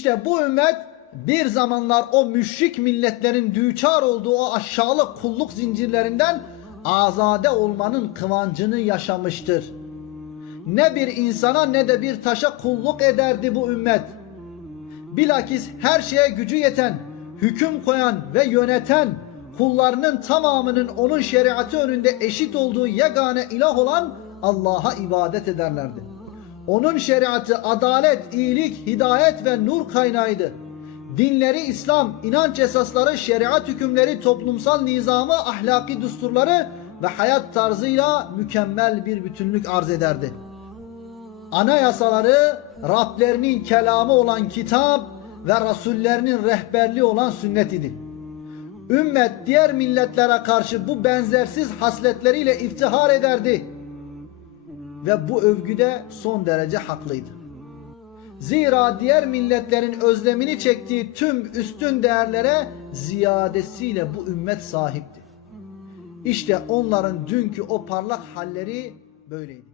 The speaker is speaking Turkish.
İşte bu ümmet bir zamanlar o müşrik milletlerin düçar olduğu o aşağılık kulluk zincirlerinden azade olmanın kıvancını yaşamıştır. Ne bir insana ne de bir taşa kulluk ederdi bu ümmet. Bilakis her şeye gücü yeten, hüküm koyan ve yöneten, kullarının tamamının onun şeriatı önünde eşit olduğu yegane ilah olan Allah'a ibadet ederlerdi. Onun şeriatı adalet, iyilik, hidayet ve nur kaynağıydı. Dinleri İslam, inanç esasları, şeriat hükümleri, toplumsal nizamı, ahlaki düsturları ve hayat tarzıyla mükemmel bir bütünlük arz ederdi anayasaları Rablerinin kelamı olan kitap ve Rasullerinin rehberliği olan sünnet idi. Ümmet diğer milletlere karşı bu benzersiz hasletleriyle iftihar ederdi. Ve bu övgüde son derece haklıydı. Zira diğer milletlerin özlemini çektiği tüm üstün değerlere ziyadesiyle bu ümmet sahipti. İşte onların dünkü o parlak halleri böyleydi.